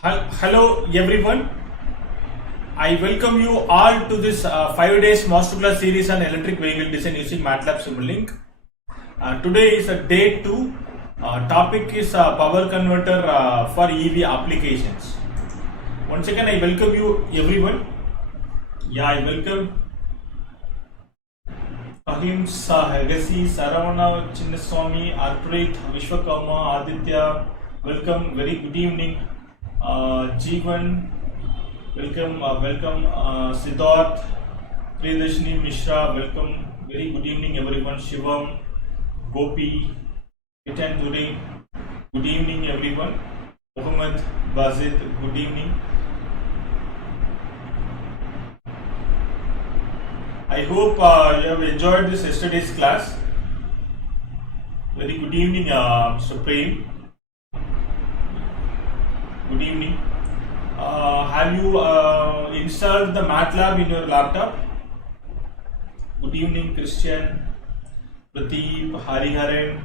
Hello everyone. I welcome you all to this 5 days masterclass series on electric vehicle design using MATLAB Simulink. Today is day 2. Topic is power converter for EV applications. Once again, I welcome you everyone. I welcome Ahimsa, Hagasi, Saravana, Chinnaswamy, Arprit, Vishwakarma, Aditya. Welcome. Very good evening. Jeevan, welcome Siddharth, Priyadashini Mishra, welcome, very good evening everyone. Shivam, Gopi, Kitan Duri, good evening everyone. Muhammad Bazid, good evening. I hope you have enjoyed this yesterday's class. Very good evening Mr. Prem. Good evening. Have you installed the MATLAB in your laptop? Good evening, Christian, Prateep, Hariharan,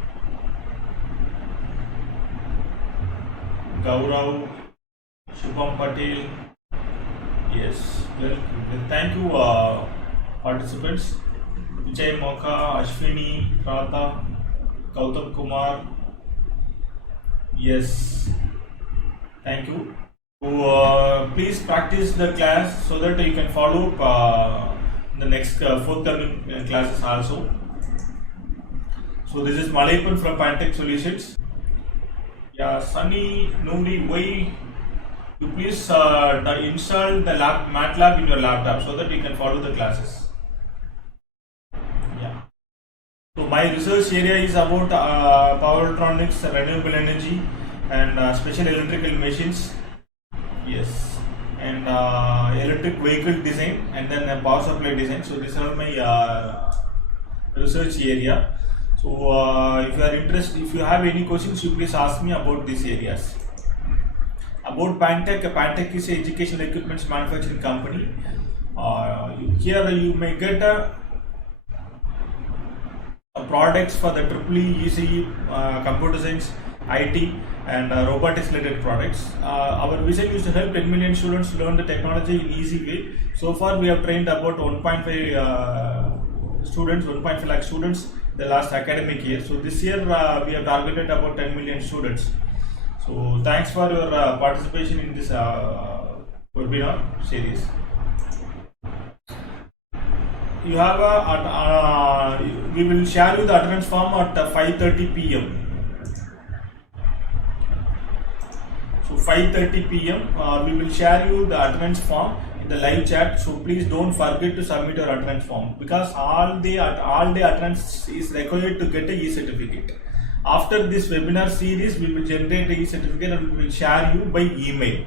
Gaurav, Shubham Patel. Yes, well, thank you, participants. Vijay Moka, Ashwini, Radha, Gautam Kumar. Yes. Thank you. So, please practice the class so that you can follow the next forthcoming classes also. So this is Malayapan from Pantech Solutions. Sunny Noori, why you please install the MATLAB in your laptop so that you can follow the classes. So my research area is about power electronics, renewable energy, and special electrical machines, yes, and electric vehicle design, and then power supply design. So these are my research area. So if you are interested, if you have any questions, you please ask me about these areas. About Pantech is an educational equipment manufacturing company. Here you may get products for the EEE, ECE, computer science, IT, and robotics related products. Our vision is to help 10 million students learn the technology in easy way. So far we have trained about 1.5 lakh students the last academic year. So this year we have targeted about 10 million students. So thanks for your participation in this webinar series. You have we will share you the attendance form at 5:30 p.m. So 5:30 p.m. We will share you the attendance form in the live chat. So please don't forget to submit your attendance form, because all the attendance is required to get a e-certificate. After this webinar series, we will generate a e-certificate and we will share you by email.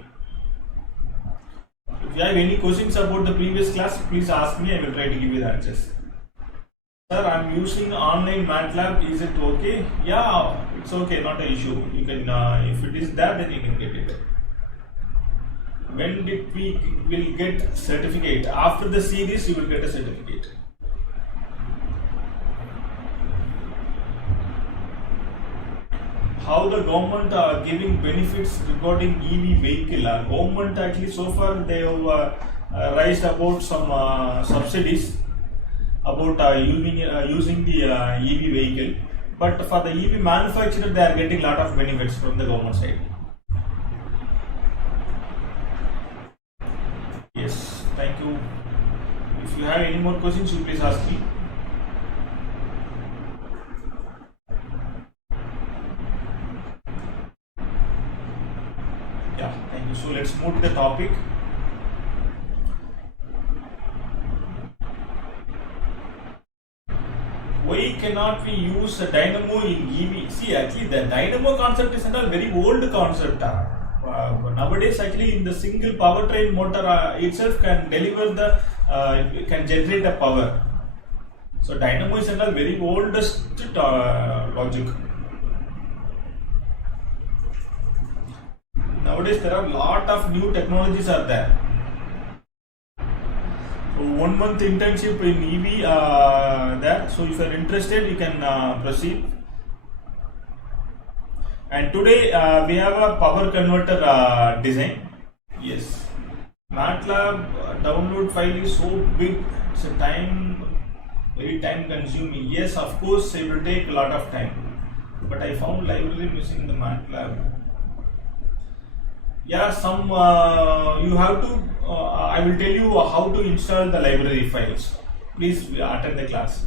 If you have any questions about the previous class, please ask me. I will try to give you the answers. Sir, I am using online MATLAB. Is it okay? Yeah, it's okay, not an issue. You can, if it is there, then you can get it. When did we will get certificate? After the series, you will get a certificate. How the government are giving benefits regarding EV vehicle? Government actually so far they have raised about some subsidies about using the EV vehicle, but for the EV manufacturer they are getting lot of benefits from the government side. Yes, thank you. If you have any more questions, you please ask me. Thank you. So let's move to the topic. Why cannot we use a dynamo in EV? See, actually the dynamo concept is a very old concept. Nowadays, actually, in the single powertrain motor itself can deliver the can generate a power. So dynamo is a very oldest logic. Nowadays there are a lot of new technologies are there. So 1 month internship in EV there. So if you are interested, you can proceed. And today we have a power converter design. Yes, MATLAB download file is so big, it's a very time consuming. Yes, of course it will take a lot of time, but I found library missing the MATLAB. Yeah, some you have to I will tell you how to install the library files. Please attend the class.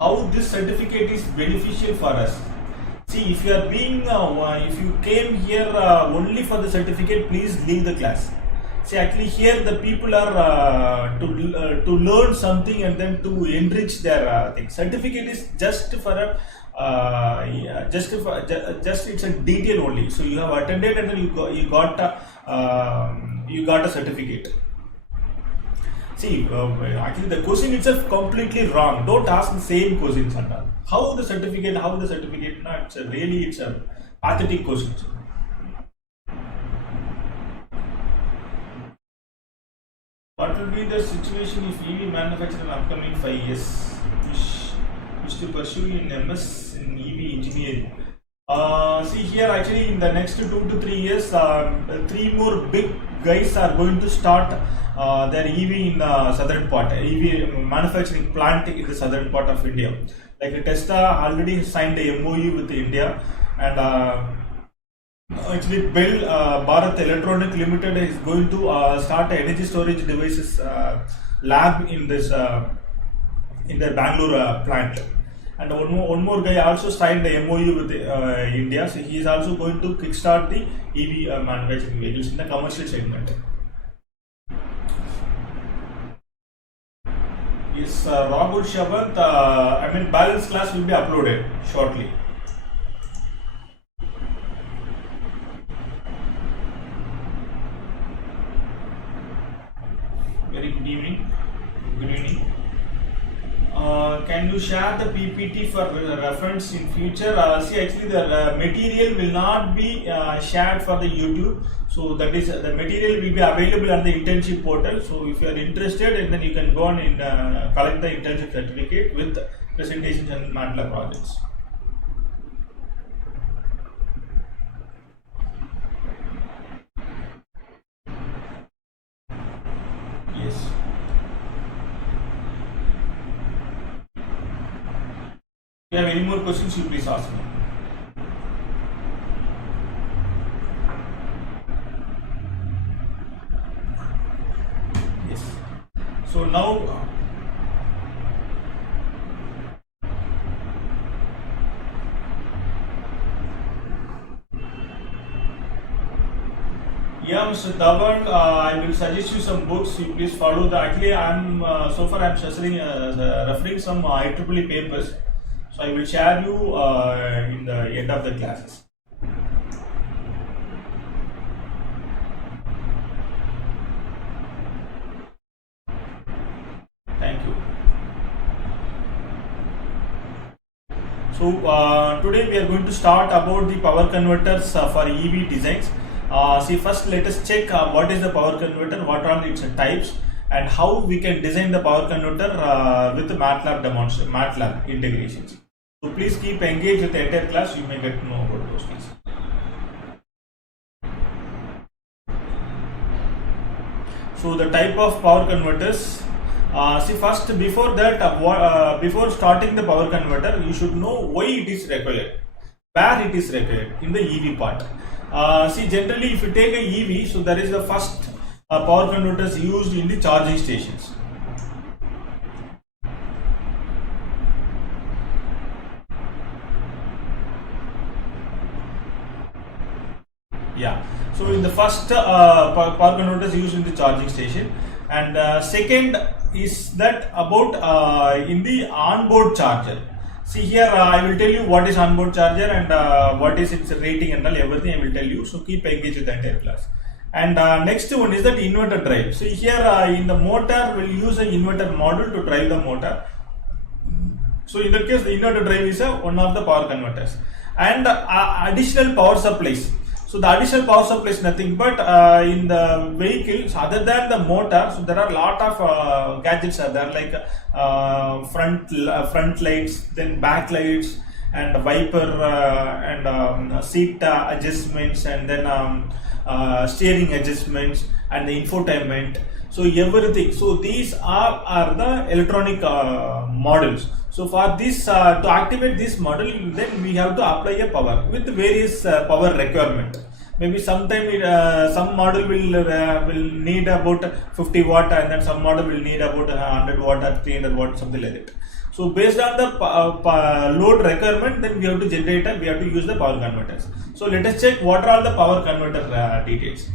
How this certificate is beneficial for us. See, if you are if you came here only for the certificate, please leave the class. See, actually here the people are to learn something and then to enrich their thing. Certificate is just for a just it's a detail only. So you have attended and then you got a certificate. See, actually the question itself completely wrong. Don't ask the same questions and all. How the certificate? No, it's a pathetic question. What will be the situation if EV manufacturer in upcoming 5 years wish to pursue in MS in EV engineering? See here, actually in the next 2 to 3 years, 3 more big guys are going to start their EV in southern part, EV manufacturing plant in the southern part of India. Like Tesla already signed a MOU with India, and actually Bell Bharat Electronic Limited is going to start an energy storage devices lab in this in their Bangalore plant. And one more guy also signed the MOU with India, so he is also going to kickstart the EV manufacturing vehicles in the commercial segment. Yes, Rahul Shabbat, balance class will be uploaded shortly. Very good evening. Good evening. Can you share the PPT for reference in future? See, actually the material will not be shared for the YouTube. So that is the material will be available on the internship portal. So if you are interested, and then you can go on and collect the internship certificate with presentations and MATLAB projects. Yes. If you have any more questions, you please ask me. Yes. So now, yeah, Mr. Dhawan, I will suggest you some books. You please follow the. Actually, I'm so far I'm referring some IEEE papers. So I will share you in the end of the classes. Thank you. So today we are going to start about the power converters for EV designs. See, first let us check what is the power converter, what are its types, and how we can design the power converter with the MATLAB integrations. So please keep engaged with the entire class, you may get to know about those things. So the type of power converters, see first before that, before starting the power converter, you should know why it is required, where it is required in the EV part. See, generally if you take a EV, so there is the first power converters used in the charging stations. Yeah, so in the first power converters used in the charging station, and second is that about in the onboard charger. See here, I will tell you what is onboard charger and what is its rating and all, everything I will tell you. So keep engaged with the entire class. And next one is that inverter drive. So here in the motor, we'll use an inverter module to drive the motor. So in that case, the inverter drive is one of the power converters. And additional power supplies. So the additional power supply is nothing but in the vehicles other than the motor. So there are a lot of gadgets are there, like front lights, then back lights, and wiper and seat adjustments, and then steering adjustments, and the infotainment. So everything. So these are the electronic models. So for this to activate this model, then we have to apply a power with various power requirement. Maybe sometime some model will need about 50 watt, and then some model will need about 100 watt or 300 watt, something like that. So based on the load requirement, then we have to generate and we have to use the power converters. So let us check what are all the power converter details.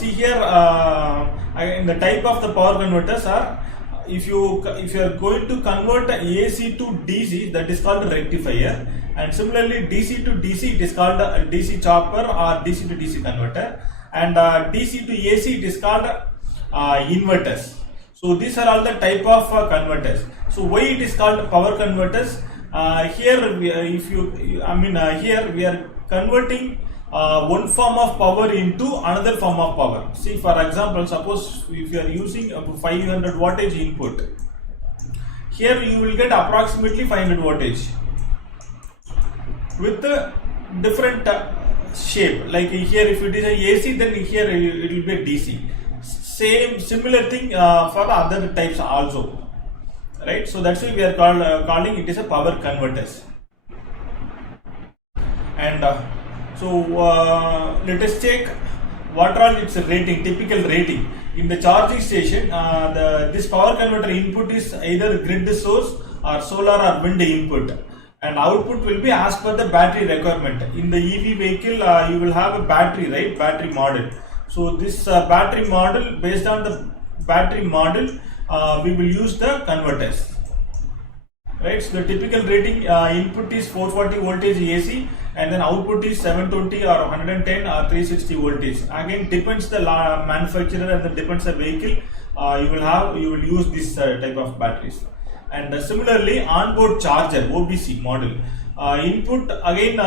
See here, in the type of the power converters are, if you are going to convert AC to DC, that is called a rectifier, and similarly DC to DC, it is called a DC chopper or DC to DC converter, and DC to AC, it is called inverters. So these are all the type of converters. So why it is called power converters? Here here we are converting one form of power into another form of power. See, for example, suppose if you are using a 500 wattage input, here you will get approximately 500 wattage with a different shape. Like here, if it is a AC, then here it will be a DC. Similar thing for the other types also, right? So that's why we are calling it as a power converters. And let us check what all its rating, typical rating. In the charging station, this power converter input is either grid source or solar or wind input, and output will be as per the battery requirement. In the EV vehicle, you will have a battery, right? Battery model. So this battery model, based on the battery model, we will use the converters. Right, so the typical rating input is 440 voltage AC, and then output is 720 or 110 or 360 voltage. Again, depends the manufacturer and then depends the vehicle. You will use this type of batteries. And similarly, onboard charger OBC model input, again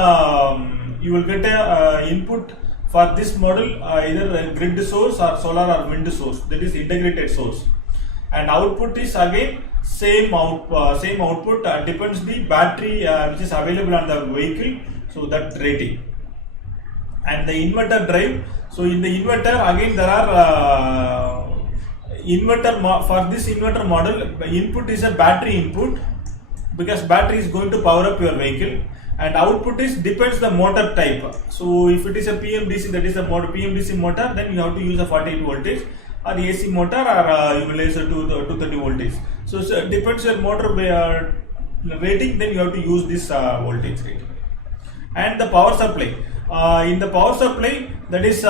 you will get a input for this model either a grid source or solar or wind source, that is integrated source, and output is again same output, depends the battery which is available on the vehicle, so that rating. And the inverter drive, so in the inverter again there are for this inverter model, input is a battery input, because battery is going to power up your vehicle, and output is depends the motor type. So if it is a PMDC, that is a PMDC motor, then you have to use a 48 voltage, or AC motor, or you will use a 230 voltage. So it depends your motor rating, then you have to use this voltage rating. And the power supply, in the power supply, that is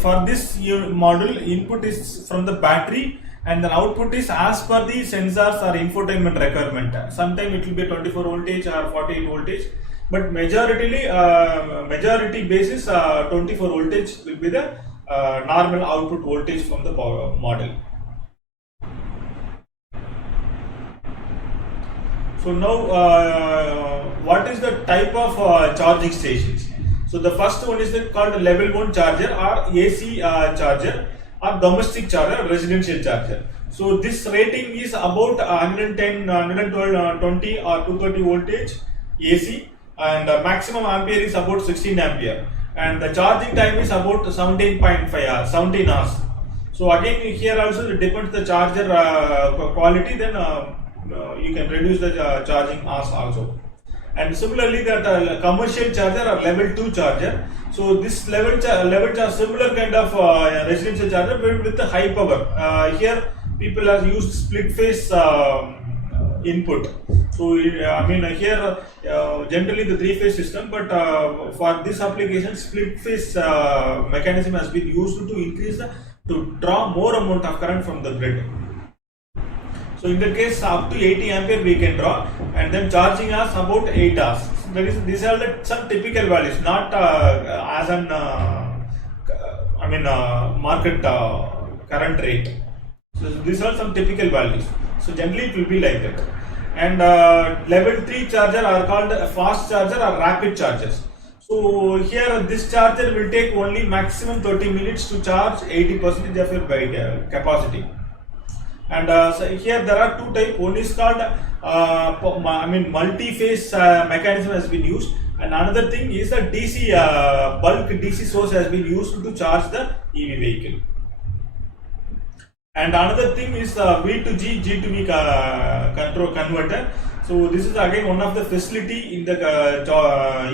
for this model, input is from the battery, and the output is as per the sensors or infotainment requirement. Sometimes it will be 24 voltage or 48 voltage, but majority basis 24 voltage will be the normal output voltage from the power model. So now, what is the type of charging stations? So the first one is called level 1 charger, or AC charger, or domestic charger, residential charger. So this rating is about 110, 112, 20 or 230 voltage AC, and maximum ampere is about 16 ampere, and the charging time is about 17.5 hours, 17 hours. So again, here also it depends the charger quality, then you can reduce the charging hours also. And similarly, that commercial charger or level 2 charger. So this level charger, similar kind of residential charger, but with the high power. Here people have used split phase input. So here generally the 3-phase system, but for this application, split phase mechanism has been used to draw more amount of current from the grid. So in that case, up to 80 ampere we can draw, and then charging hours about 8 hours. These are some typical values, not as an market current rate. So these are some typical values. So generally it will be like that. And level 3 charger are called fast charger or rapid chargers. So here this charger will take only maximum 30 minutes to charge 80% of your bike capacity. And so here there are two types. One is called multi-phase mechanism has been used, and another thing is the DC bulk DC source has been used to charge the EV vehicle. And another thing is V2G G2V control converter. So this is again one of the facility in the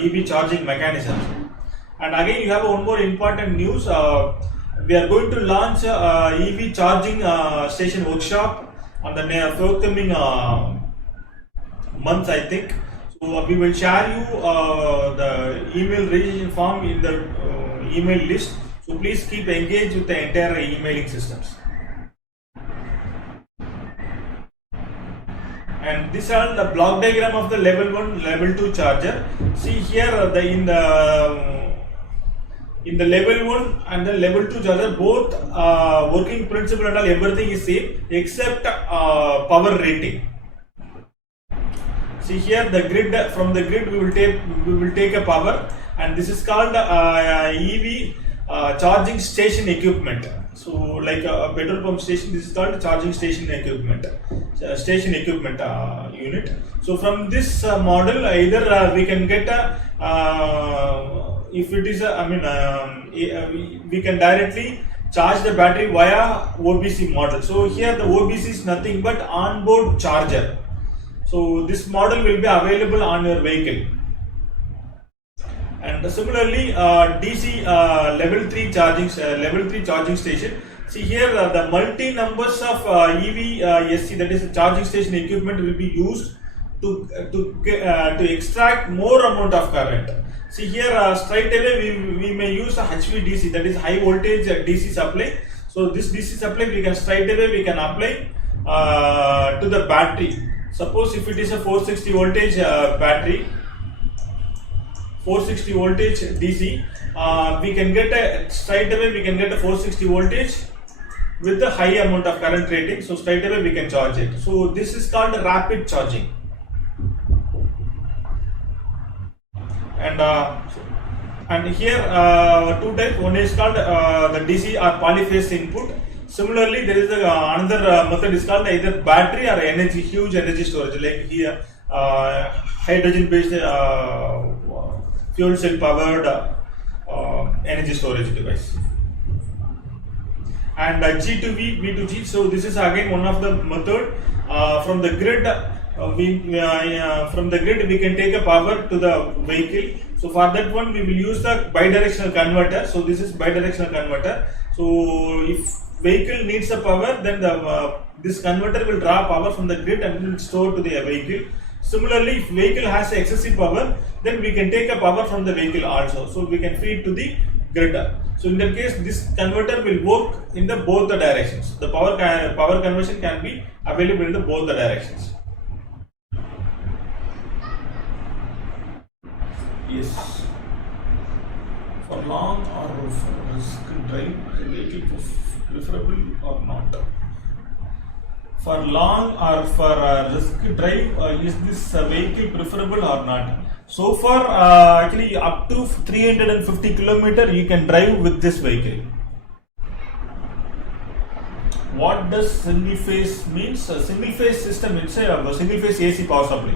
EV charging mechanism. And again you have one more important news. We are going to launch EV charging station workshop on the forthcoming month, I think. So we will share you the email registration form in the email list. So please keep engaged with the entire emailing systems. And these are the block diagram of the level 1, level 2 charger. See here in the level 1 and the level 2 charger, both working principle and all, everything is same except power rating. See here the grid, from the grid we will take a power, and this is called EV charging station equipment. So like a petrol pump station, this is called charging station equipment, unit. So from this model, either we can get if it is we can directly charge the battery via OBC model. So here the OBC is nothing but onboard charger. So this model will be available on your vehicle. And similarly, DC level 3 charging station. See here the multi numbers of EV SC, that is charging station equipment, will be used to extract more amount of current. See here straight away we may use a HVDC, that is high voltage DC supply. So this DC supply we can straight away apply to the battery. Suppose if it is a 460 voltage battery, 460 voltage DC, we can get a 460 voltage with a high amount of current rating. So straight away we can charge it. So this is called rapid charging. And here two types. One is called the DC or polyphase input. Similarly, there is another method is called either battery or huge energy storage, like here hydrogen based fuel cell powered energy storage device. And G2V, V2G. So this is again one of the method. From the grid, we can take a power to the vehicle. So for that one, we will use the bidirectional converter. So this is bidirectional converter. So if vehicle needs a power, then this converter will draw power from the grid and will store to the vehicle. Similarly, if vehicle has excessive power, then we can take a power from the vehicle also. So we can feed to the grid. So in that case, this converter will work in both the directions. The power conversion can be available in both the directions. Yes. For long or for risk drive, the vehicle preferable or not? For long or for risk drive, is this vehicle preferable or not? So far, actually up to 350 km you can drive with this vehicle. What does single phase means? A single phase system, it's a single phase AC power supply.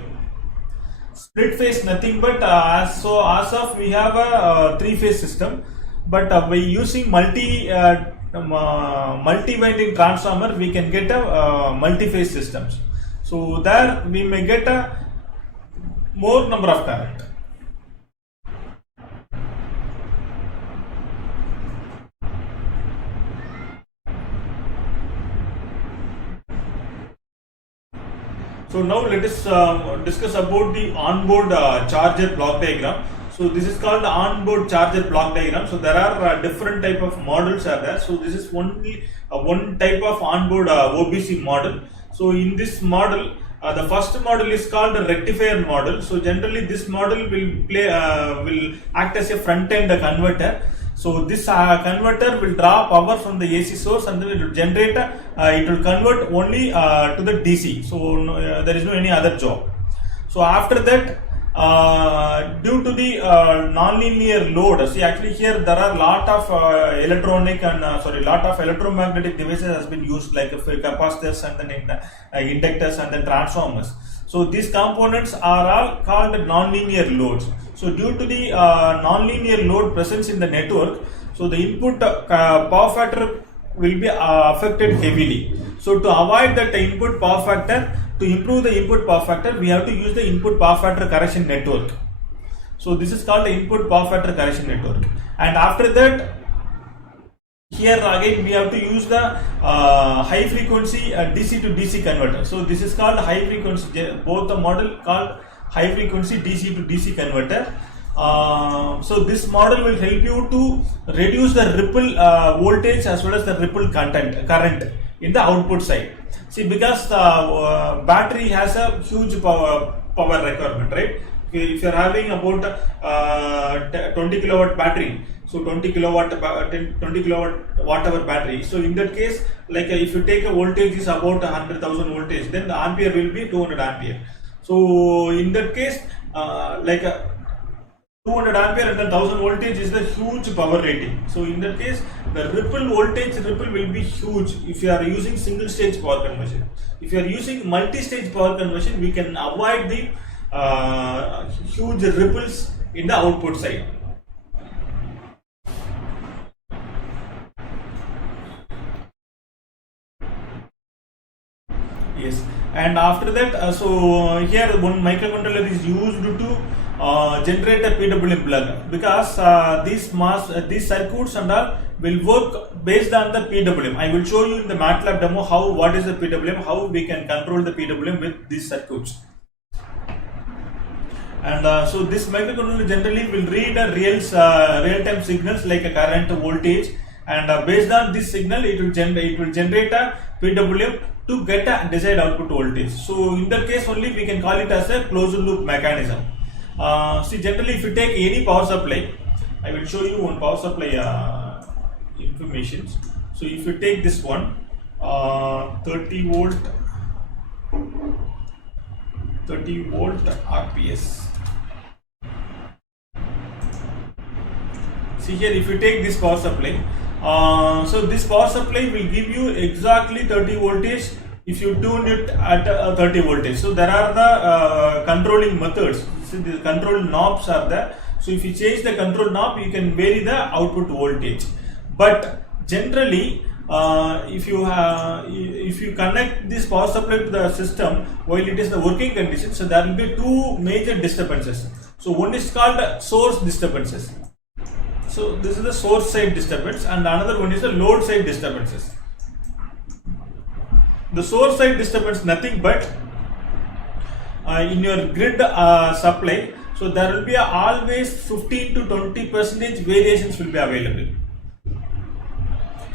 Split phase nothing but as of we have a 3-phase system, but by using multi-winding transformer we can get a multi-phase systems. So there we may get a more number of current. So now let us discuss about the onboard charger block diagram. So this is called the onboard charger block diagram. So there are different type of models are there. So this is only one type of onboard OBC model. So in this model, the first model is called the rectifier model. So generally this model will act as a front end converter. So this converter will draw power from the AC source and then it will generate, it will convert only to the DC. So there is no any other job. So after that, due to the non-linear load. See, actually here there are lot of electronic and lot of electromagnetic devices has been used, like capacitors and then inductors and then transformers. So these components are all called non-linear loads. So due to the non-linear load presence in the network, so the input power factor will be affected heavily. So to avoid that input power factor, to improve the input power factor, we have to use the input power factor correction network. So this is called the input power factor correction network. And after that, here again we have to use the high frequency DC to DC converter. So this is called high frequency, both the model called high frequency DC to DC converter. So this model will help you to reduce the ripple voltage as well as the ripple current in the output side. See, because the battery has a huge power requirement, right? If you are having about 20 kilowatt battery, so 20 kilowatt watt hour battery. So in that case, like if you take a voltage is about 100,000 voltage, then the ampere will be 200 ampere. So in that case, 200 ampere and 1000 voltage is the huge power rating. So in that case, the voltage ripple will be huge if you are using single stage power conversion. If you are using multi-stage power conversion, we can avoid the huge ripples in the output side. Yes, and after that, so here one microcontroller is used to generate a PWM plug, because these circuits and all will work based on the PWM. I will show you in the MATLAB demo what is the PWM, how we can control the PWM with these circuits. And so this microcontroller generally will read a real-time signals like a current, voltage, and based on this signal it will generate a PWM to get a desired output voltage. So in that case only we can call it as a closed loop mechanism. See, generally if you take any power supply, I will show you one power supply information. So if you take this one, 30 volt RPS. See here, if you take this power supply, so this power supply will give you exactly 30 voltage if you tune it at 30 voltage. So there are the controlling methods. See, the control knobs are there. So if you change the control knob, you can vary the output voltage. But generally, if you connect this power supply to the system while it is the working condition, so there will be two major disturbances. So one is called source disturbances. So this is the source side disturbance, and another one is the load side disturbances. The source side disturbance nothing but in your grid supply, so there will be always 15 to 20% variations will be available.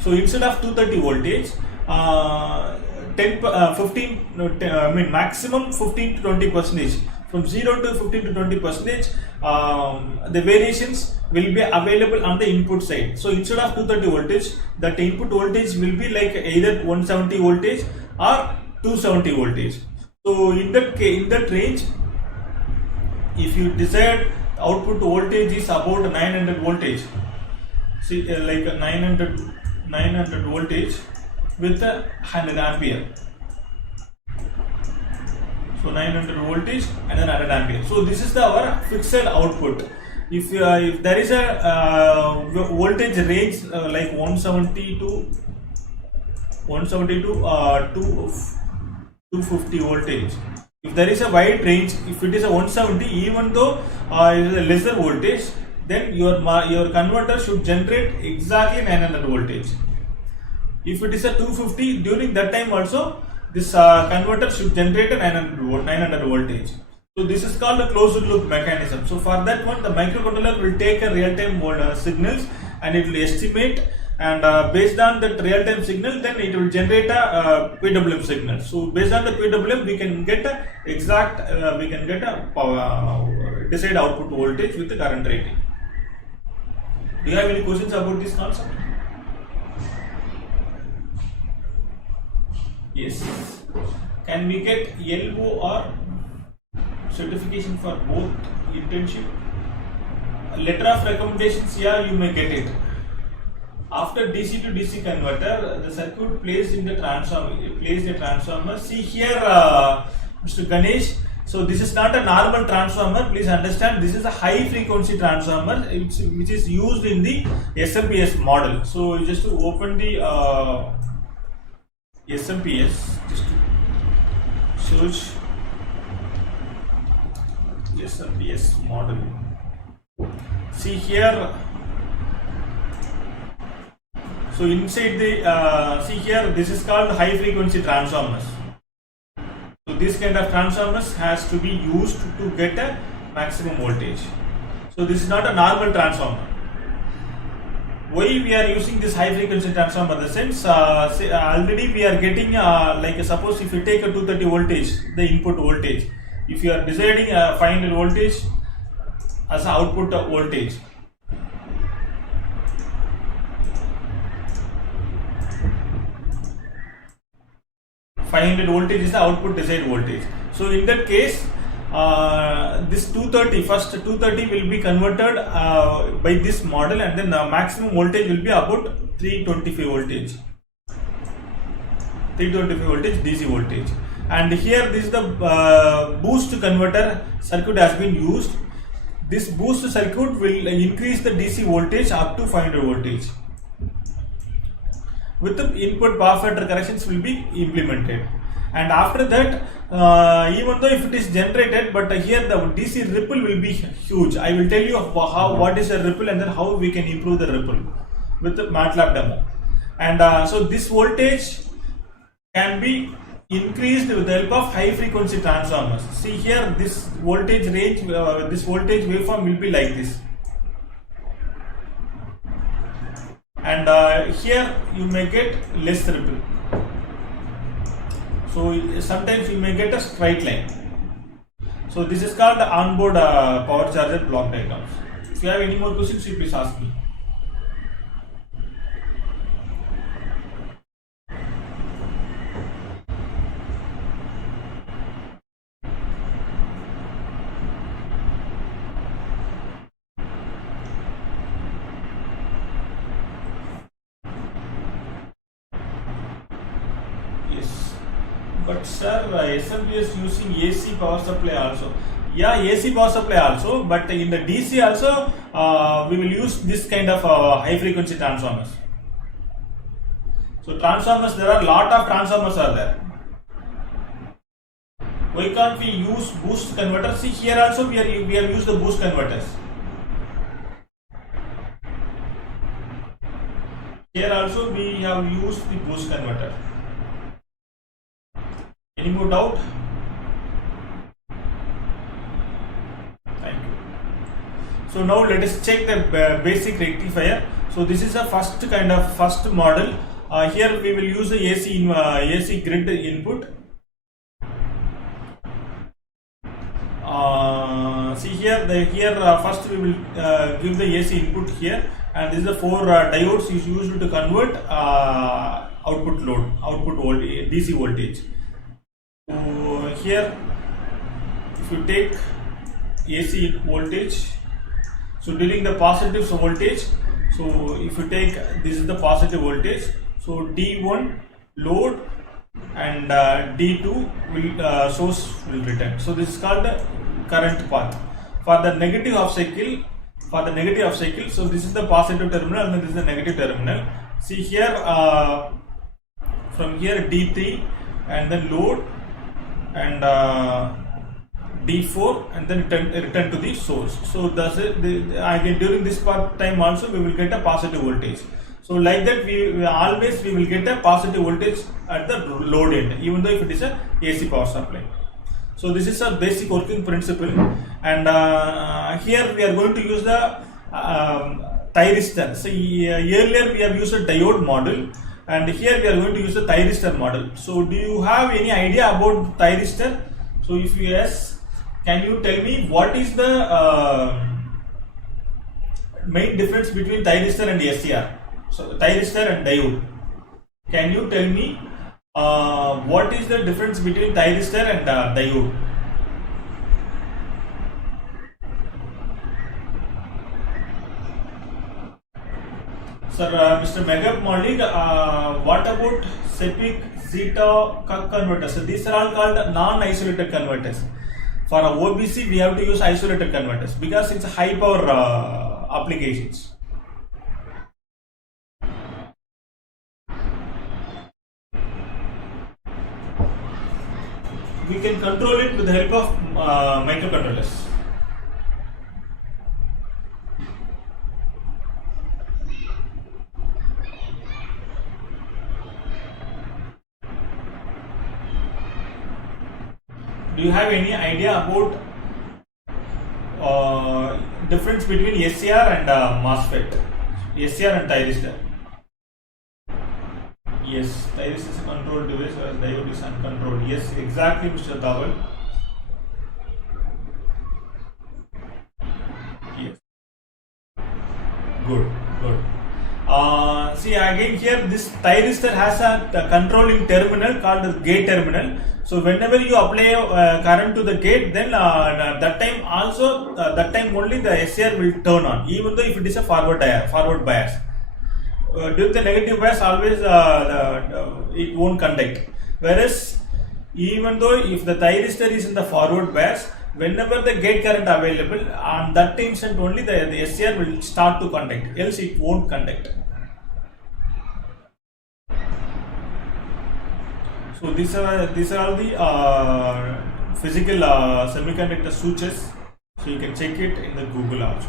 So instead of 230 voltage, maximum 15 to 20%. From 0 to 15 to 20%, the variations will be available on the input side. So instead of 230 voltage, that input voltage will be like either 170 voltage or 270 voltage. So in that range, if you desired output voltage is about 900 voltage, see like 900 voltage with 100 ampere. So 900 voltage and then 100 ampere. So this is our fixed output. If there is a voltage range like 170 to 250 voltage. If there is a wide range, if it is a 170, even though it is a lesser voltage, then your converter should generate exactly 900 voltage. If it is a 250, during that time also, this converter should generate a 900 voltage. So this is called a closed loop mechanism. So for that one, the microcontroller will take a real-time signals and it will estimate, and based on that real-time signal, then it will generate a PWM signal. So based on the PWM, we can get a power desired output voltage with the current rating. Do you have any questions about this concept? Yes. Can we get LO or certification for both internship. Letter of recommendations, yeah, you may get it. After DC to DC converter, the circuit placed in the transformer. See here, Mr. Ganesh. So this is not a normal transformer. Please understand, this is a high frequency transformer, which is used in the SMPS model. So just to open the SMPS, just to search SMPS model. See here. So inside the see here, this is called high frequency transformers. So this kind of transformers has to be used to get a maximum voltage. So this is not a normal transformer. Why we are using this high frequency transformer? The sense already we are getting like suppose if you take a 230 voltage, the input voltage. If you are deciding 500 voltage as output voltage. voltage is the output desired voltage. So in that case, this 230 will be converted by this model, and then the maximum voltage will be about 325 voltage. 325 voltage DC voltage. And here this is the boost converter circuit has been used. This boost circuit will increase the DC voltage up to 500 voltage. With the input power factor corrections will be implemented, and after that even though if it is generated, but here the DC ripple will be huge. I will tell you what is a ripple and then how we can improve the ripple with the MATLAB demo. And so this voltage can be increased with the help of high frequency transformers. See here, this voltage range, this voltage waveform will be like this. And here you may get less ripple. So sometimes you may get a straight line. So this is called the onboard power charger block diagrams. If you have any more questions, you please ask me. But sir, SMPS using AC power supply also. Yeah, AC power supply also, but in the DC also we will use this kind of high frequency transformers. So transformers, there are a lot of transformers are there. Why can't we use boost converters? See here also we have used the boost converters. Here also we have used the boost converter. Any more doubt? Thank you. So now let us check the basic rectifier. So this is a first model. Here we will use the AC grid input. See here, first we will give the AC input here, and this is the 4 diodes is used to convert output voltage, DC voltage. So here, if you take AC voltage, so during the positive voltage, so if you take this is the positive voltage, so D1 load and D2 will source will return. So this is called the current path. For the negative half cycle, so this is the positive terminal and this is the negative terminal. See here, from here D3 and then load and D4 and then return to the source. So that's it. Again, during this part time also we will get a positive voltage. So like that we always will get a positive voltage at the load end, even though if it is a AC power supply. So this is a basic working principle, and here we are going to use the thyristor. So earlier we have used a diode model, and here we are going to use the thyristor model. So do you have any idea about thyristor? So if yes, can you tell me what is the main difference between thyristor and SCR? So thyristor and diode. Can you tell me what is the difference between thyristor and diode? Sir, Mr. Megap Malik, what about Sepik, Zeta, Cuck converters? So these are all called non-isolated converters. For a OBC, we have to use isolated converters because it's high power applications. We can control it with the help of microcontrollers. Do you have any idea about difference between SCR and MOSFET? SCR and thyristor. Yes, thyristor is a controlled device whereas diode is uncontrolled. Yes, exactly, Mr. Dawal. Yes. Good, good. See again here, this thyristor has a controlling terminal called the gate terminal. So whenever you apply current to the gate, then that time also that time only the SCR will turn on, even though if it is a forward bias. During the negative bias, always it won't conduct. Whereas even though if the thyristor is in the forward bias, whenever the gate current available, on that instant only the SCR will start to conduct, else it won't conduct. So these are all the physical semiconductor switches. So you can check it in the Google also.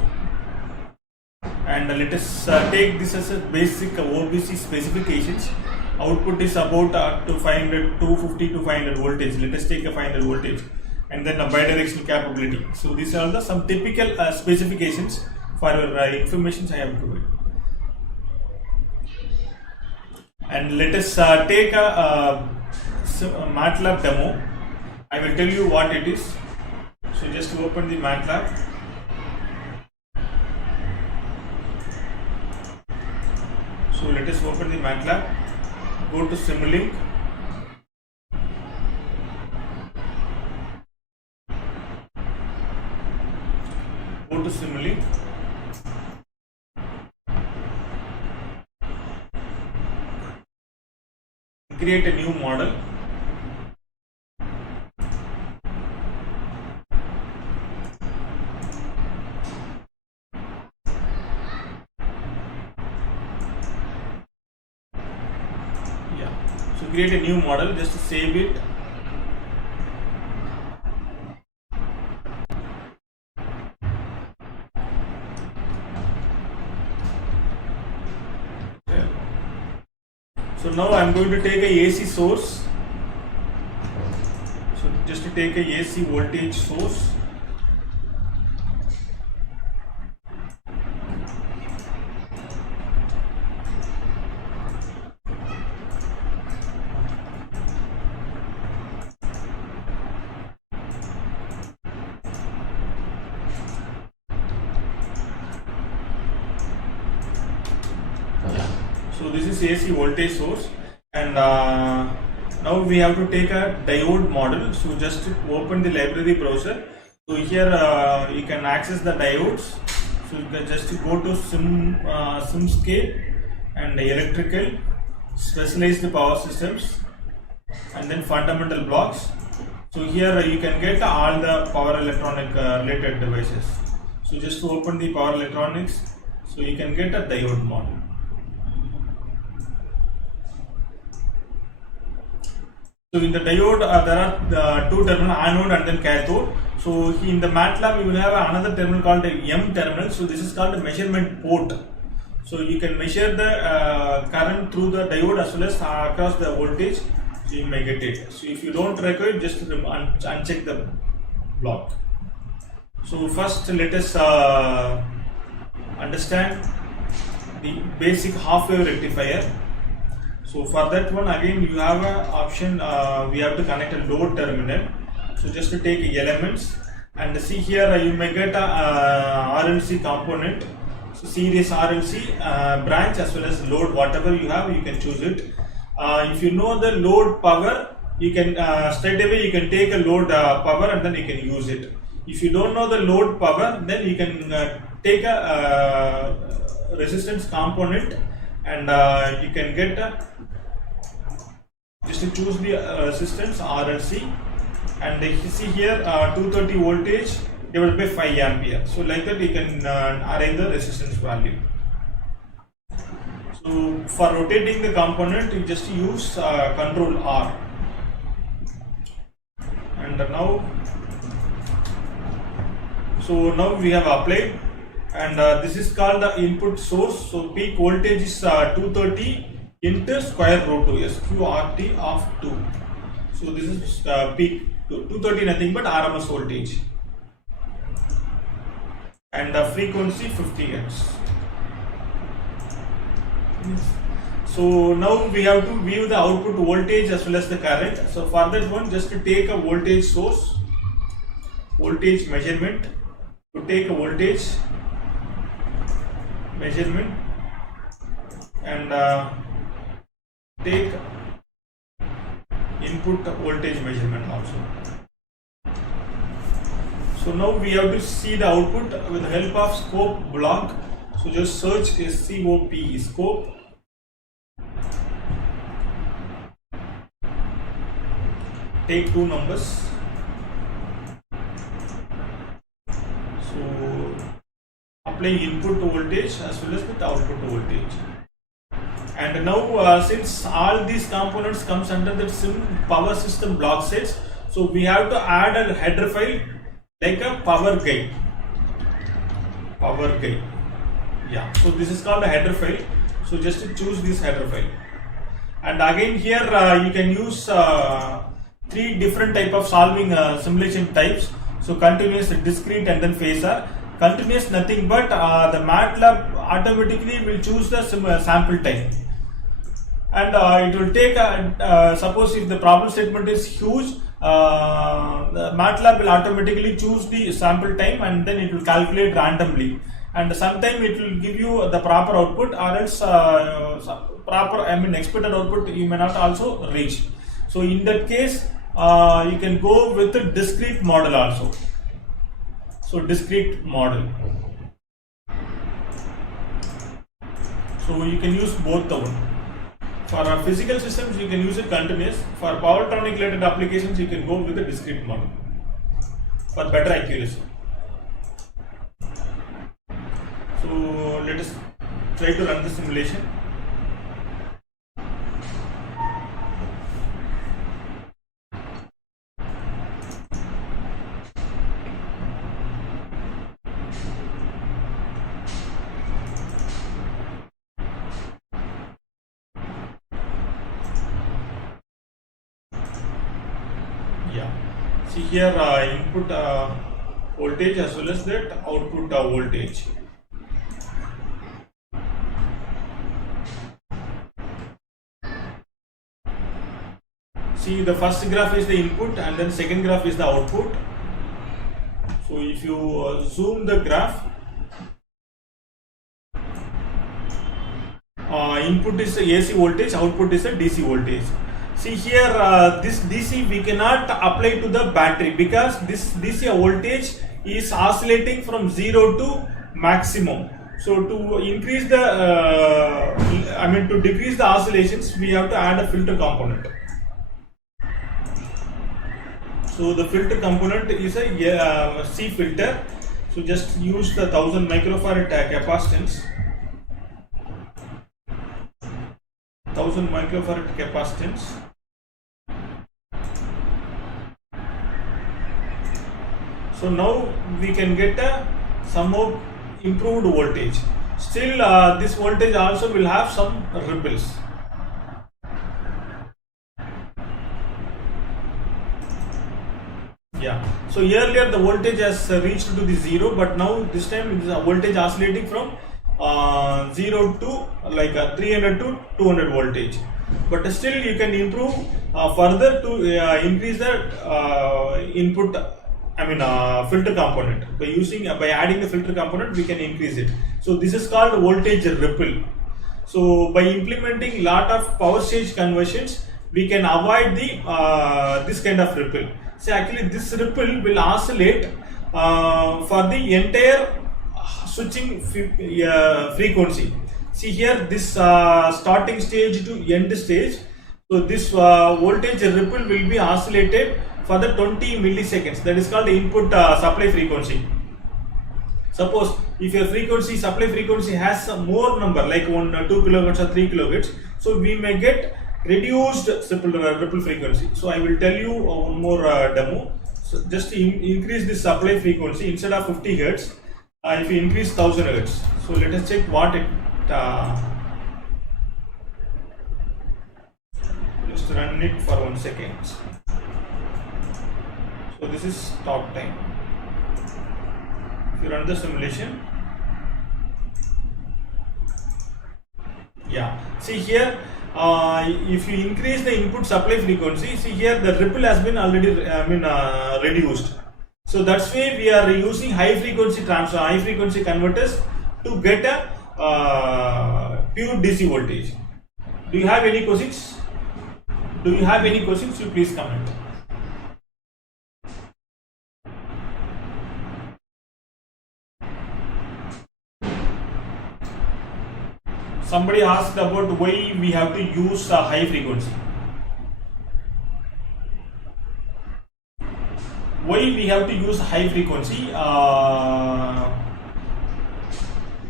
And let us take this as a basic OBC specifications. Output is about up to 250 to 500 voltage. Let us take a 500 voltage, and then a bidirectional capability. So these are the some typical specifications for your information I have provided. And let us take a MATLAB demo. I will tell you what it is. So just open the MATLAB. So let us open the MATLAB. Go to Simulink. Go to Simulink. Create a new model. So create a new model, just to save it. So now I am going to take a AC source. So just to take a AC voltage source. So this is AC voltage source, and now we have to take a diode model. So just open the library browser. So here you can access the diodes. So you can just go to SimScape and electrical, specialized power systems, and then fundamental blocks. So here you can get all the power electronic related devices. So just to open the power electronics, so you can get a diode model. So in the diode there are two terminals, anode and then cathode. So in the MATLAB you will have another terminal called the M terminal. So this is called a measurement port. So you can measure the current through the diode as well as across the voltage. So you may get it. So if you don't require, just uncheck the block. So first let us understand the basic half wave rectifier. So for that one, again you have an option, we have to connect a load terminal. So just to take elements, and see here you may get a RLC component. So series RLC branch as well as load, whatever you have, you can choose it. If you know the load power, you can straight away you can take a load power and then you can use it. If you don't know the load power, then you can take a resistance component and you can get just to choose the resistance R and C, and you see here 230 voltage divided by 5 ampere. So like that you can arrange the resistance value. So for rotating the component, you just use control R. And now we have applied, and this is called the input source. So peak voltage is 230 into square root 2 SQRT of 2. So this is peak 230, nothing but RMS voltage, and the frequency 50 Hz. So now we have to view the output voltage as well as the current. So for that one, just to take a voltage source, voltage measurement, to take a voltage measurement, and take input voltage measurement also. So now we have to see the output with the help of scope block. So just search SCOP, scope. Take two numbers. So apply input voltage as well as the output voltage. And now since all these components comes under the power system block sets, so we have to add a header file like a power guide. Yeah, so this is called a header file. So just to choose this header file, and again here you can use 3 different type of solving simulation types. So continuous, discrete, and then phasor. Continuous nothing but the MATLAB automatically will choose the sample time, and it will take suppose if the problem statement is huge, the MATLAB will automatically choose the sample time, and then it will calculate randomly, and sometimes it will give you the proper output, or else expected output you may not also reach. So in that case you can go with the discrete model also. So discrete model, so you can use both the one. For physical systems you can use it continuous. For Powertronic related applications you can go with the discrete model for better accuracy. So let us try to run the simulation. Yeah, see here input voltage as well as that output voltage. See, the first graph is the input and then second graph is the output. So if you zoom the graph, input is the AC voltage, output is the DC voltage. See here, this DC we cannot apply to the battery because this DC voltage is oscillating from 0 to maximum. So to increase the, to decrease the oscillations, we have to add a filter component. So the filter component is a C filter. So just use the 1000 microfarad capacitance. 1000 microfarad capacitance. So now we can get a somewhat improved voltage. Still this voltage also will have some ripples. Yeah, so earlier the voltage has reached to the 0, but now this time it is a voltage oscillating from 0 to like 300 to 200 voltage. But still you can improve further to increase the input, filter component. By adding the filter component we can increase it. So this is called voltage ripple. So by implementing lot of power stage conversions we can avoid the this kind of ripple. So actually this ripple will oscillate for the entire switching frequency. See here, this starting stage to end stage. So this voltage ripple will be oscillated for the 20 milliseconds. That is called input supply frequency. Suppose if your frequency supply frequency has a more number like 1 2 kilohertz or 3 kilohertz, so we may get reduced ripple frequency. So I will tell you one more demo. So just increase the supply frequency instead of 50 hertz. If you increase 1000 hertz, so let us check what it. Just run it for 1 second. So this is stop time. If you run the simulation, yeah, see here, if you increase the input supply frequency, see here the ripple has been already reduced. So that's why we are using high frequency converters to get a pure DC voltage. Do you have any questions? You please comment. Somebody asked about why we have to use high frequency. Why we have to use high frequency?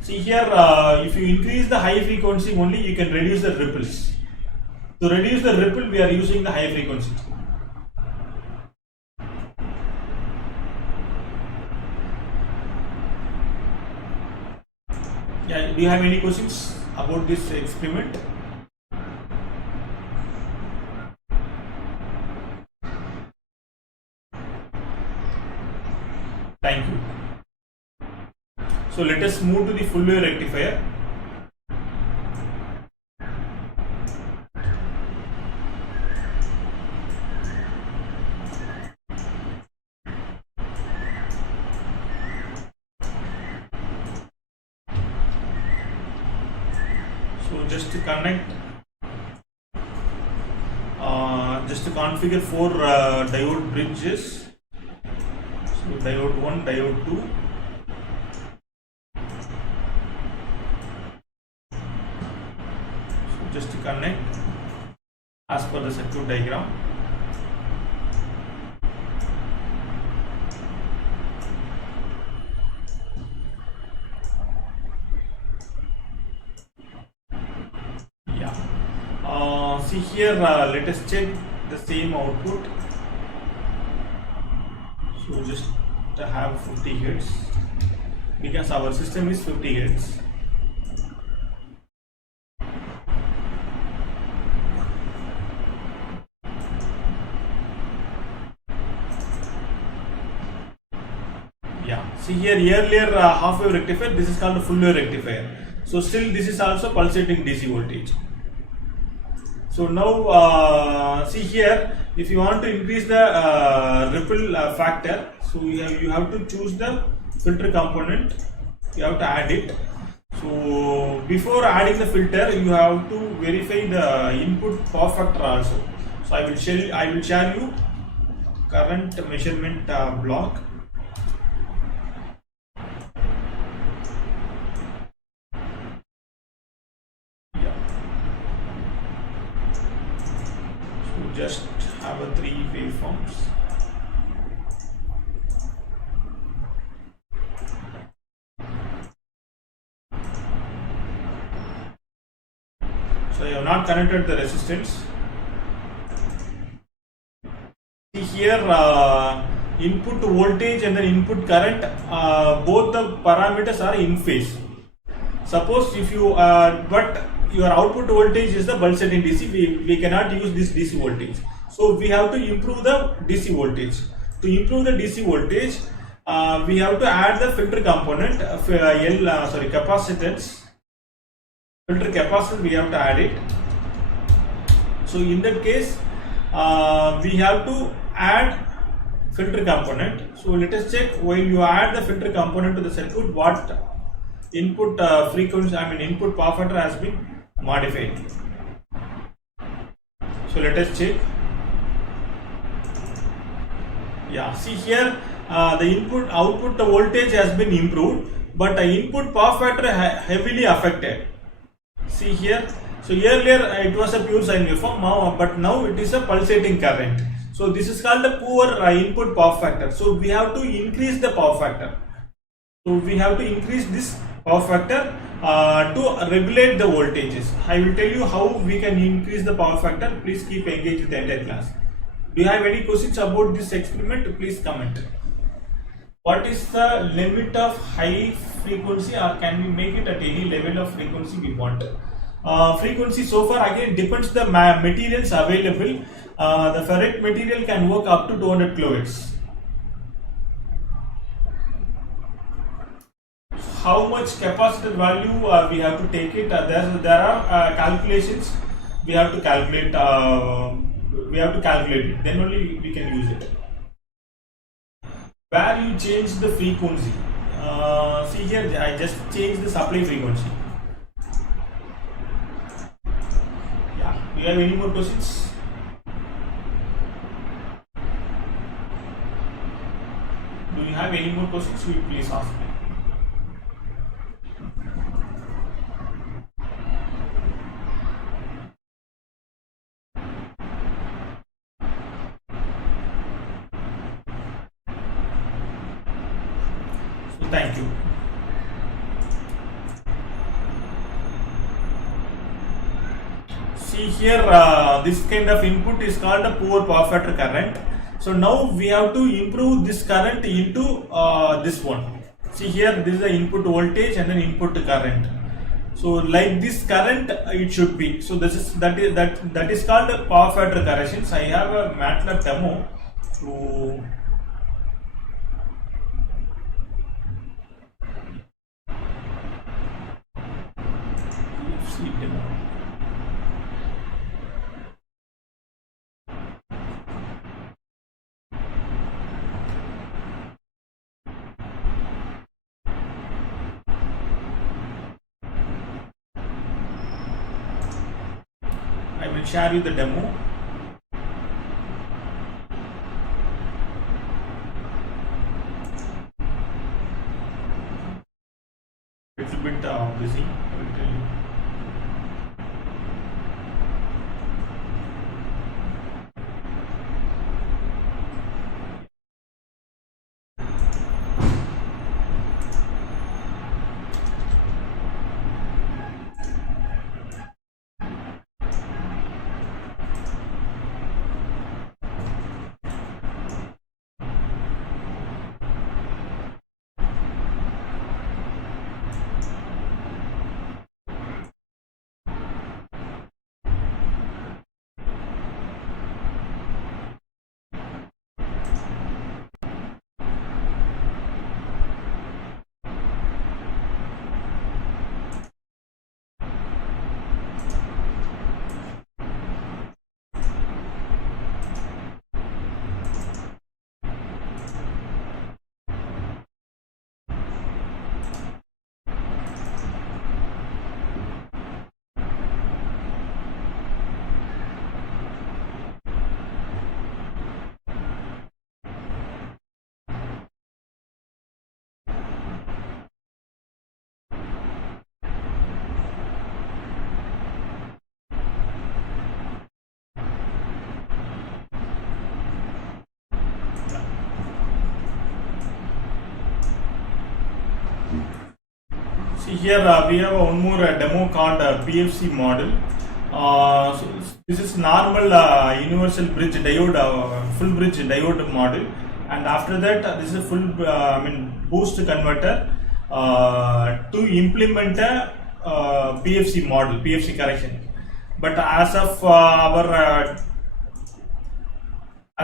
See here, if you increase the high frequency only, you can reduce the ripples. To reduce the ripple, we are using the high frequency. Yeah, do you have any questions about this experiment? Thank you. So let us move to the full wave rectifier. So just to connect, just to configure 4 diode bridges. So diode 1, diode 2. So just to connect as per the circuit diagram. See here, let us check the same output. So just to have 50 hertz because our system is 50 hertz. Yeah, see here earlier half wave rectifier, this is called a full wave rectifier. So still this is also pulsating DC voltage. So now see here, if you want to increase the ripple factor, so you have to choose the filter component, you have to add it. So before adding the filter, you have to verify the input power factor also. So I will share you current measurement block. Just have a 3 waveforms. So you have not connected the resistance. See here, input voltage and the input current, both the parameters are in phase. Suppose if you but your output voltage is the pulsating DC, we cannot use this DC voltage. So we have to improve the DC voltage. To improve the DC voltage, we have to add the filter component, capacitance. Filter capacitance we have to add it. So in that case, we have to add filter component. So let us check when you add the filter component to the circuit, what input frequency, input power factor has been modified. So let us check. Yeah, see here the input output voltage has been improved, but the input power factor heavily affected. See here. So earlier it was a pure sine waveform, but now it is a pulsating current. So this is called a poor input power factor. So we have to increase the power factor. So we have to increase this power factor to regulate the voltages. I will tell you how we can increase the power factor. Please keep engaged with the entire class. Do you have any questions about this experiment? Please comment. What is the limit of high frequency, or can we make it at any level of frequency we want? Frequency so far again depends the materials available. The ferrite material can work up to 200 kilohertz. How much capacitor value we have to take it? There are calculations we have to calculate. It. Then only we can use it. Where you change the frequency? See here, I just changed the supply frequency. Yeah. Do you have any more questions? Do you have any more questions? Please ask me. Thank you. See here, this kind of input is called a poor power factor current. So now we have to improve this current into this one. See here, this is the input voltage and then input current. So like this current it should be. So that is called a power factor corrections. I have a MATLAB demo to demo. I will share you the demo. It's a bit busy. I will tell you. See here we have one more demo called PFC model. So this is normal universal bridge diode, full bridge diode model, and after that this is a full boost converter to implement a PFC model, PFC correction. But as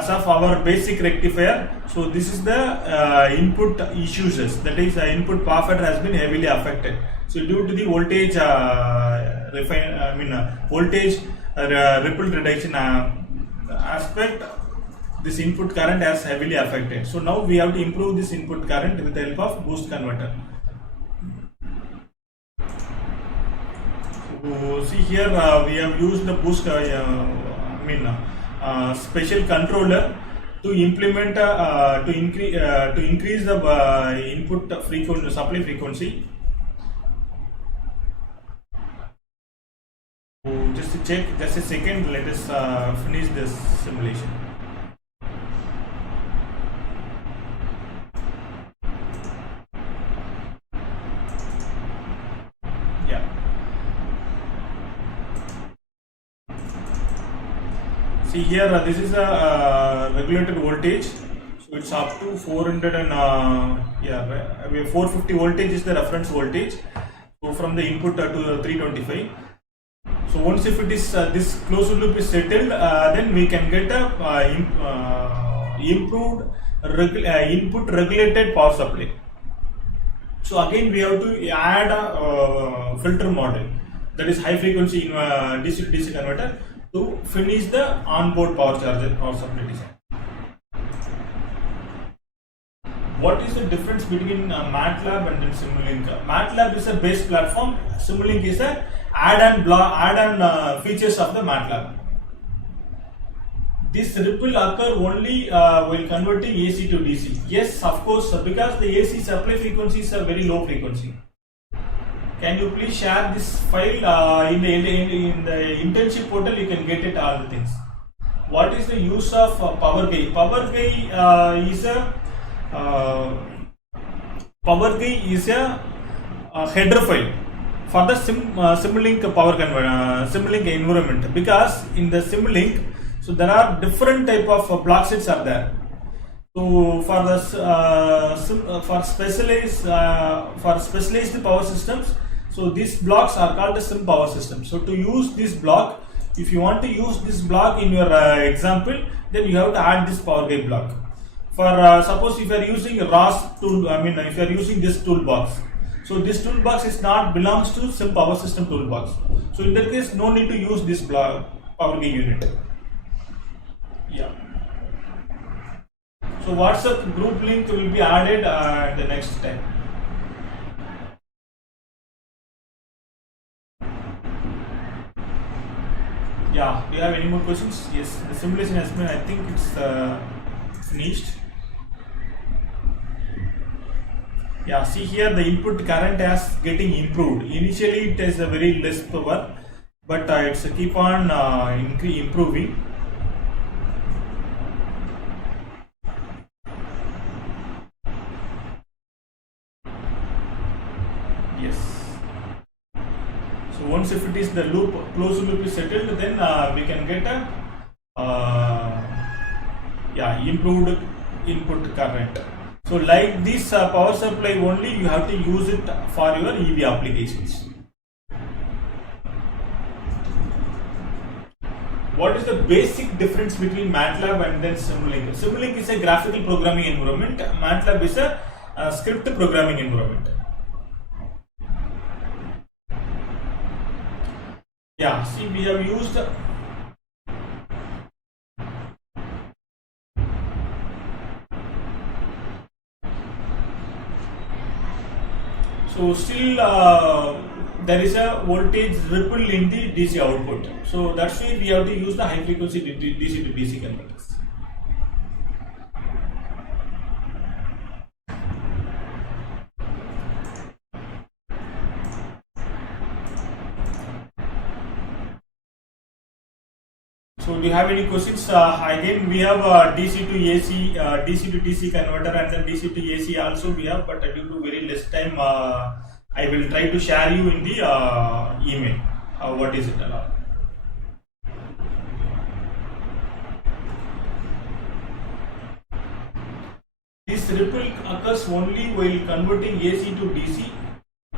of our basic rectifier, so this is the input issues, that is input power factor has been heavily affected. So due to the voltage voltage ripple reduction aspect, this input current has heavily affected. So now we have to improve this input current with the help of boost converter. So see here we have used the boost special controller to implement to increase the input frequency, supply frequency. check. Just a second. Let us finish this simulation. Yeah. See here, this is a regulated voltage. So it's up to 400 and 450 voltage is the reference voltage. So from the input to 325. So once if it is this closed loop is settled, then we can get a improved input regulated power supply. So again we have to add a filter model, that is high frequency DC to DC converter, to finish the onboard power supply design. What is the difference between MATLAB and then Simulink? MATLAB is a base platform. Simulink is a add-on features of the MATLAB. This ripple occur only while converting AC to DC. Yes, of course, because the AC supply frequencies are very low frequency. Can you please share this file in the internship portal? You can get it all the things. What is the use of PowerGui? PowerGui is a header file for the Simulink Simulink environment, because in the Simulink, so there are different type of block sets are there. So for the specialized power systems, so these blocks are called the sim power system. So to use this block, if you want to use this block in your example, then you have to add this PowerGui block. For suppose if you are using a ROS tool, if you are using this toolbox, so this toolbox is not belongs to sim power system toolbox. So in that case, no need to use this block PowerGui unit. Yeah. So WhatsApp group link will be added at the next time. Yeah. Do you have any more questions? Yes. The simulation has been, I think it's finished. Yeah, see here the input current is getting improved. Initially it is a very less power, but it's keep on improving. Yes. So once if it is the loop, closed loop is settled, then we can get a improved input current. So like this power supply only, you have to use it for your EV applications. What is the basic difference between MATLAB and then Simulink? Simulink is a graphical programming environment. MATLAB is a script programming environment. Yeah, see we have used so still there is a voltage ripple in the DC output. So that's why we have to use the high frequency DC to DC converters. So do you have any questions? Again, we have DC to AC, DC to DC converter, and then DC to AC also we have, but due to very less time, I will try to share you in the email. What is it allowed? This ripple occurs only while converting AC to DC,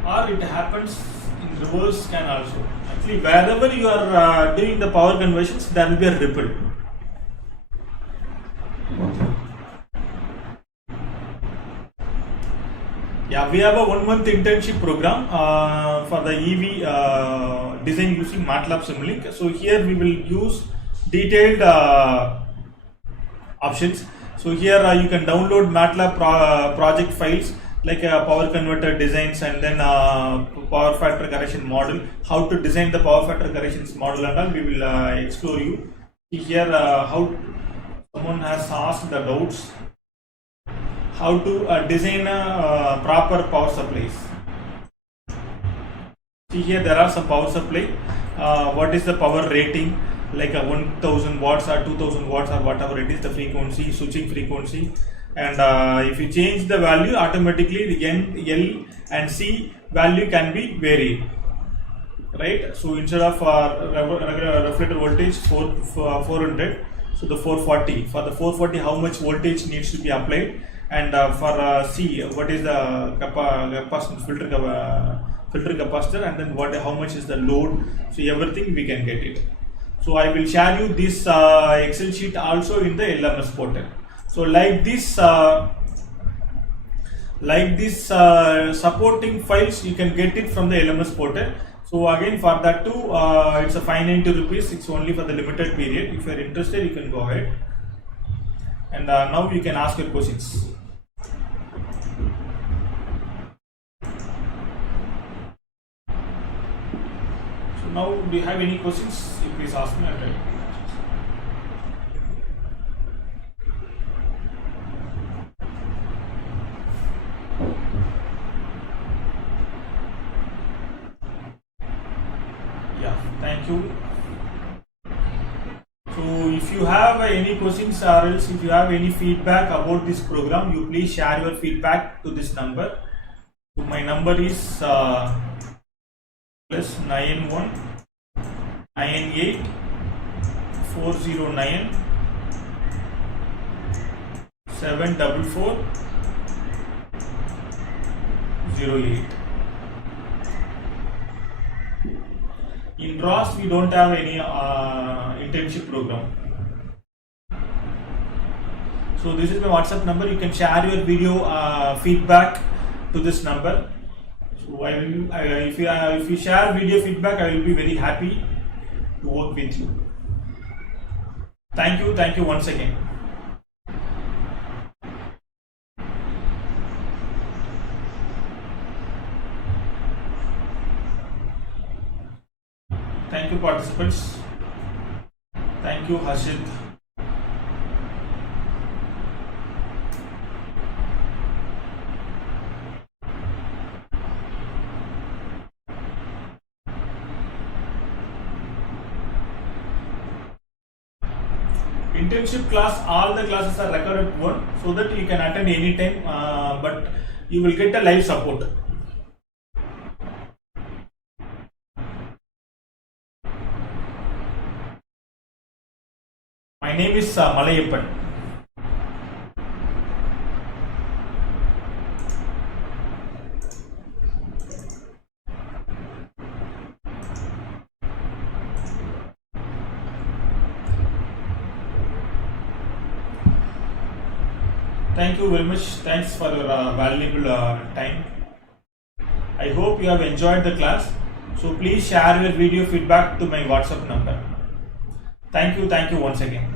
or it happens in reverse can also. Actually, wherever you are doing the power conversions, there will be a ripple. Yeah, we have a 1 month internship program for the EV design using MATLAB Simulink. So here we will use detailed options. So here you can download MATLAB project files like power converter designs, and then power factor correction model, how to design the power factor corrections model, and all we will explore you. Here how someone has asked the doubts, how to design proper power supplies. See here there are some power supply. what is the power rating, like a 1000 watts or 2000 watts or whatever it is, the frequency, switching frequency. And if you change the value, automatically the N, L and C value can be varied, right? So instead of reflector voltage 400, so the 440, for the 440 how much voltage needs to be applied, and for C what is the capacitance, filter capacitor, and then how much is the load. So everything we can get it. So I will share you this Excel sheet also in the LMS portal. So like this supporting files you can get it from the LMS portal. So again, for that too, it's a 590 rupees. It's only for the limited period. If you are interested, you can go ahead. And now you can ask your questions. So now, do you have any questions? You please ask me. I'll tell you. Thank you. So if you have any questions or else if you have any feedback about this program, you please share your feedback to this number. So my number is +91 98 409 744 08. In ROS, we don't have any internship program. So this is my WhatsApp number. You can share your video feedback to this number. So I will, if you share video feedback, I will be very happy to work with you. Thank you once again. Thank you, participants. Thank you, Harshit. Internship class, all the classes are recorded one, so that you can attend anytime, but you will get a live support. My name is Malayappan. Thank you very much. Thanks for your valuable time. I hope you have enjoyed the class. So please share your video feedback to my WhatsApp number. Thank you once again.